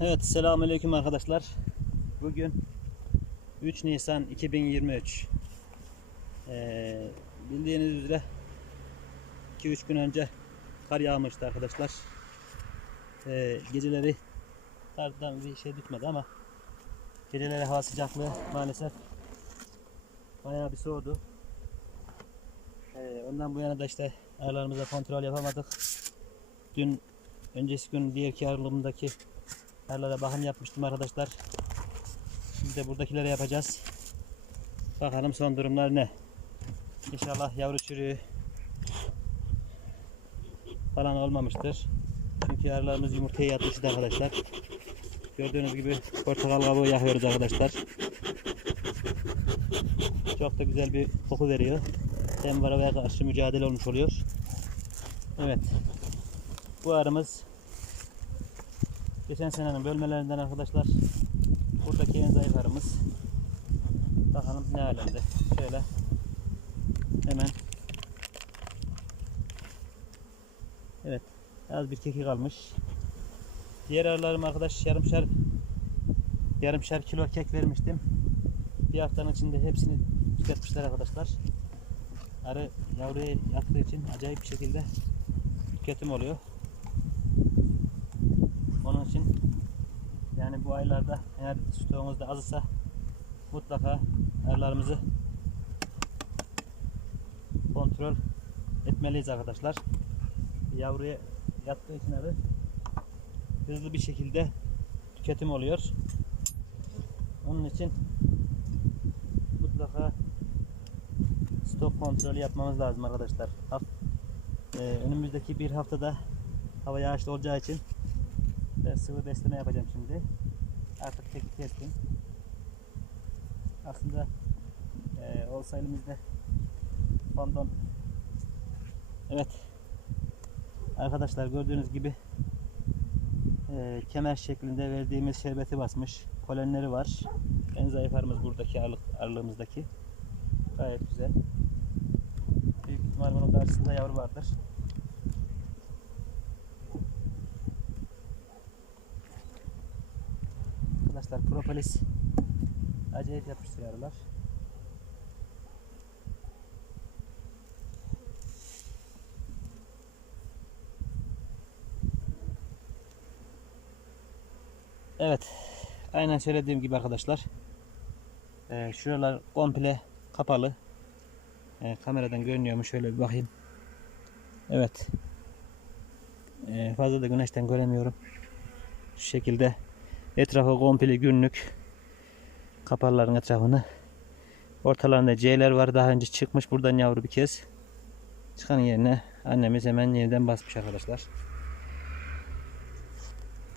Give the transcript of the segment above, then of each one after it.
Evet selamünaleyküm arkadaşlar. Bugün 3 Nisan 2023. Ee, bildiğiniz üzere 2-3 gün önce kar yağmıştı arkadaşlar. Ee, geceleri kardan bir şey düşmedi ama geceleri hava sıcaklığı maalesef bayağı bir soğudu. Ee, ondan bu yana da işte ayarlarımıza kontrol yapamadık. Dün öncesi gün diğerki ayarlarımdaki Yerlere bakım yapmıştım arkadaşlar. Şimdi de buradakileri yapacağız. Bakalım son durumlar ne? İnşallah yavru çürüğü falan olmamıştır. Çünkü yerlerimiz yumurtaya yatmıştı arkadaşlar. Gördüğünüz gibi portakal kabuğu yakıyoruz arkadaşlar. Çok da güzel bir koku veriyor. Hem varaya karşı mücadele olmuş oluyor. Evet. Bu arımız Geçen senenin bölmelerinden arkadaşlar. Buradaki en zayıf arımız. Bakalım ne alemde. Şöyle hemen Evet. Az bir keki kalmış. Diğer arılarım arkadaş yarımşar yarımşar kilo kek vermiştim. Bir haftanın içinde hepsini tüketmişler arkadaşlar. Arı yavruya yattığı için acayip bir şekilde tüketim oluyor. İçin yani bu aylarda eğer stoğumuz da azsa mutlaka ayarlarımızı kontrol etmeliyiz arkadaşlar. Yavruya yattığı için arı hızlı bir şekilde tüketim oluyor. Onun için mutlaka stok kontrolü yapmamız lazım arkadaşlar. Ee, önümüzdeki bir haftada hava yağışlı olacağı için ben sıvı besleme yapacağım şimdi. Artık teki kestim. Aslında e, olsa elimizde fondon. Evet. Arkadaşlar gördüğünüz gibi e, kemer şeklinde verdiğimiz şerbeti basmış. Polenleri var. En zayıf arımız buradaki arlık, arlığımızdaki. Gayet güzel. Büyük ihtimal bunun karşısında yavru vardır. Arkadaşlar propolis acayip yapıştı arılar. Evet. Aynen söylediğim gibi arkadaşlar. Ee, şuralar komple kapalı. Ee, kameradan görünüyor mu? Şöyle bir bakayım. Evet. Ee, fazla da güneşten göremiyorum. Şu şekilde Etrafı komple günlük kaparların etrafını. Ortalarında C'ler var. Daha önce çıkmış buradan yavru bir kez. Çıkan yerine annemiz hemen yeniden basmış arkadaşlar.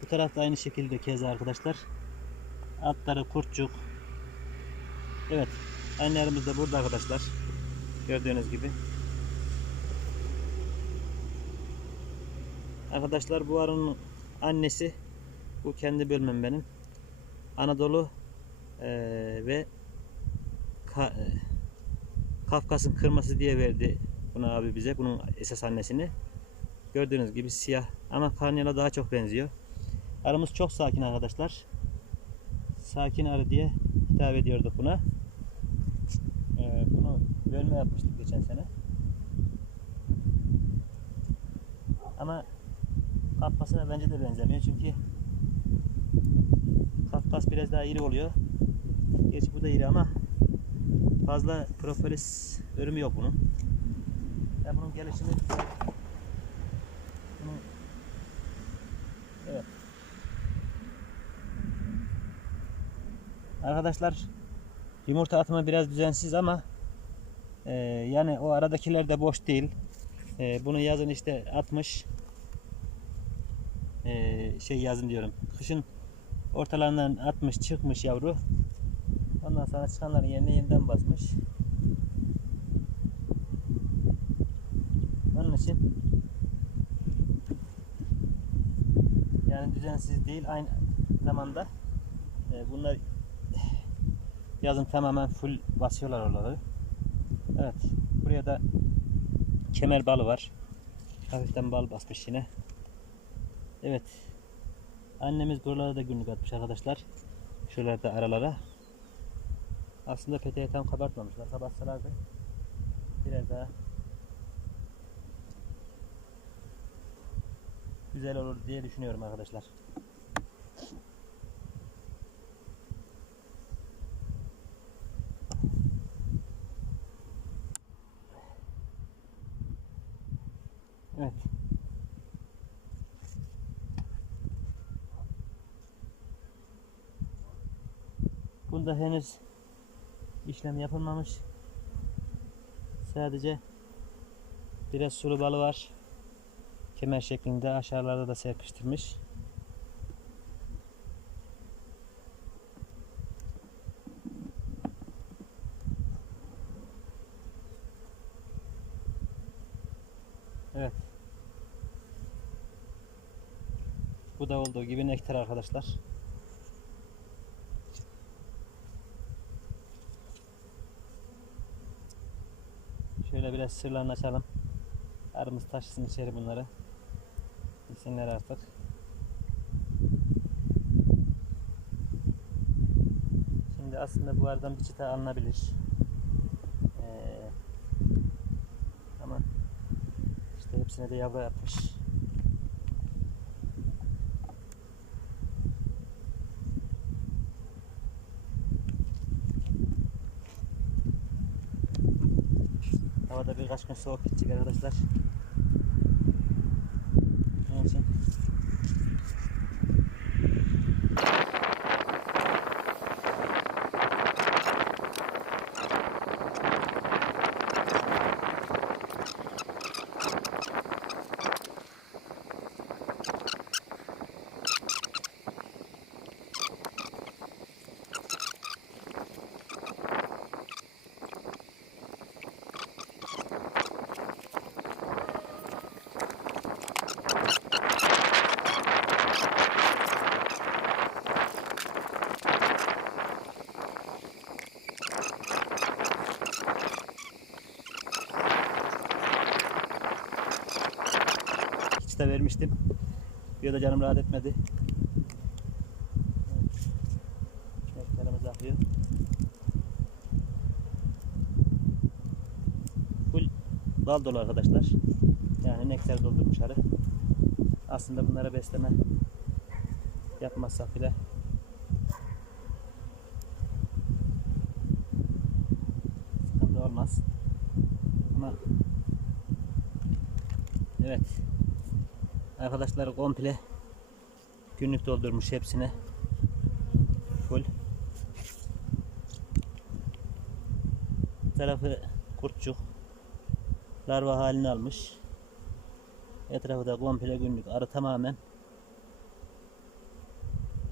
Bu tarafta aynı şekilde kez arkadaşlar. Altları kurtçuk. Evet. Annelerimiz de burada arkadaşlar. Gördüğünüz gibi. Arkadaşlar bu arının annesi bu kendi bölmem benim. Anadolu eee, ve Ka- eee, Kafkas'ın kırması diye verdi bunu abi bize. Bunun esas annesini. Gördüğünüz gibi siyah ama karnıyla daha çok benziyor. Arımız çok sakin arkadaşlar. Sakin arı diye hitap ediyorduk buna. Eee, bunu bölme yapmıştık geçen sene. Ama Kafkas'a bence de benzemiyor çünkü Kafkas biraz daha iri oluyor. Gerçi bu da iri ama fazla propolis örümü yok bunun. Ya bunun gelişimi bunun Evet. Arkadaşlar yumurta atma biraz düzensiz ama e, yani o aradakiler de boş değil. E, bunu yazın işte atmış. E, şey yazın diyorum. Kışın ortalarından atmış çıkmış yavru. Ondan sonra çıkanların yerine yeniden basmış. Onun için yani düzensiz değil aynı zamanda e, bunlar yazın tamamen full basıyorlar oraları. Evet. Buraya da kemer balı var. Hafiften bal basmış yine. Evet. Annemiz buralara da günlük atmış arkadaşlar. Şuralarda aralara. Aslında peteği tam kabartmamışlar. Kabartsalardı biraz daha güzel olur diye düşünüyorum arkadaşlar. Evet. Bunda henüz işlem yapılmamış. Sadece biraz sulu balı var. Kemer şeklinde aşağılarda da serpiştirmiş. Evet. Bu da olduğu gibi nektar arkadaşlar. Şöyle biraz sırlarını açalım. Arımız taşısın içeri bunları. Yesinler artık. Şimdi aslında bu aradan bir çıta alınabilir. Ee, ama işte hepsine de yavru yapmış. Gün soğuk gidecek arkadaşlar. Onun için de vermiştim. Bir da canım rahat etmedi. Evet. Nektarımız akıyor. Full bal dolu arkadaşlar. Yani nektar doldurmuş arı. Aslında bunlara besleme yapmazsak bile sıkıntı olmaz. Ama evet arkadaşlar komple günlük doldurmuş hepsine full. Tarafı kurtçuk larva halini almış. Etrafı da komple günlük arı tamamen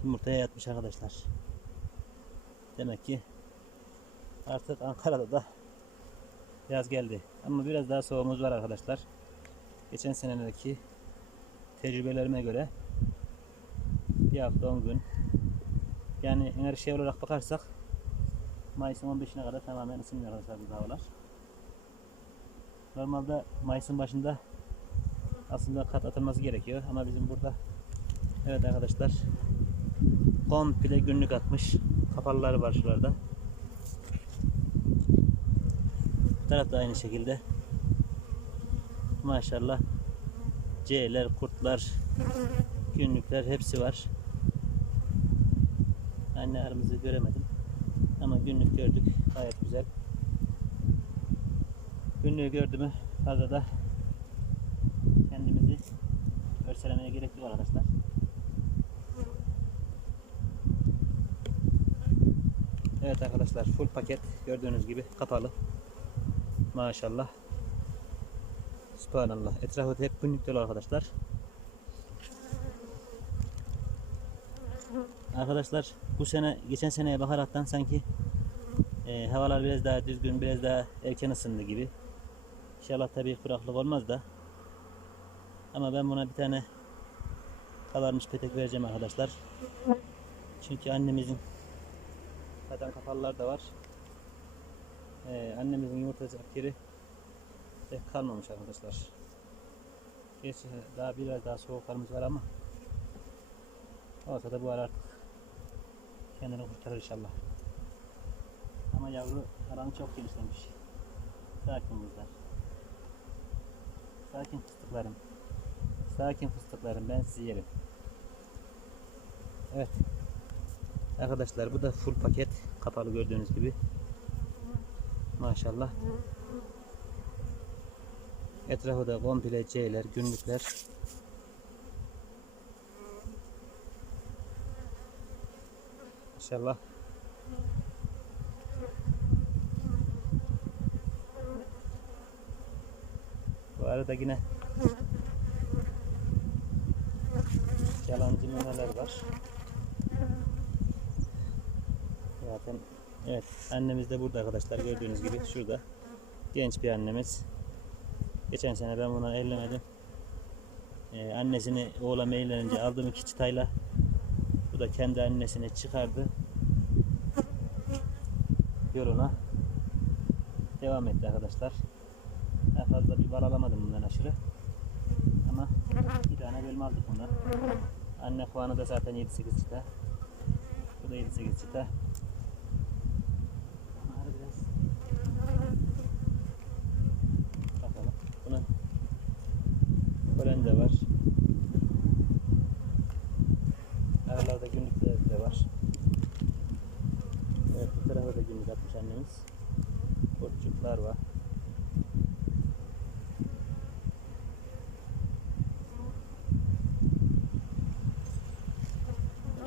yumurtaya yatmış arkadaşlar. Demek ki artık Ankara'da da yaz geldi. Ama biraz daha soğuğumuz var arkadaşlar. Geçen senelerdeki tecrübelerime göre bir hafta 10 gün yani eğer şey olarak bakarsak Mayıs'ın 15'ine kadar tamamen ısınmıyor arkadaşlar bu havalar. Normalde Mayıs'ın başında aslında kat atılması gerekiyor ama bizim burada evet arkadaşlar komple günlük atmış kapalıları var şuralarda. Bu taraf da aynı şekilde maşallah C'ler, kurtlar, günlükler hepsi var. Anne arımızı göremedim. Ama günlük gördük. Gayet güzel. Günlüğü gördü mü fazla da kendimizi örselemeye gerek yok arkadaşlar. Evet arkadaşlar full paket gördüğünüz gibi kapalı. Maşallah. Subhanallah. Etrafı hep günlük dolu arkadaşlar. Arkadaşlar bu sene geçen seneye bakaraktan sanki e, havalar biraz daha düzgün, biraz daha erken ısındı gibi. İnşallah tabii kuraklık olmaz da. Ama ben buna bir tane kabarmış petek vereceğim arkadaşlar. Çünkü annemizin zaten kapalılar da var. Ee, annemizin yumurtacak yeri pek kalmamış arkadaşlar. Gerçi daha biraz daha soğuklarımız var ama Olsa da bu ara artık kendini kurtarır inşallah. Ama yavru alanı çok genişlemiş. Sakin kızlar. Sakin fıstıklarım. Sakin fıstıklarım ben sizi yerim. Evet. Arkadaşlar bu da full paket kapalı gördüğünüz gibi. Maşallah. Etrafı da komple C'ler, günlükler. İnşallah. Bu arada yine yalancı memeler var. Zaten evet annemiz de burada arkadaşlar gördüğünüz gibi şurada genç bir annemiz. Geçen sene ben buna ellemedim. Ee, annesini oğlan evlenince aldığım iki çıtayla bu da kendi annesini çıkardı. Yoluna devam etti arkadaşlar. Ben fazla bir bal alamadım bundan aşırı. Ama bir tane bölme aldık bundan. Anne puanı da zaten 7-8 çıta. Bu da 7-8 çıta. tarafta günlükler de var. Evet bu tarafa da günlük atmış annemiz. Kurtçuklar var.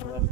Bunlar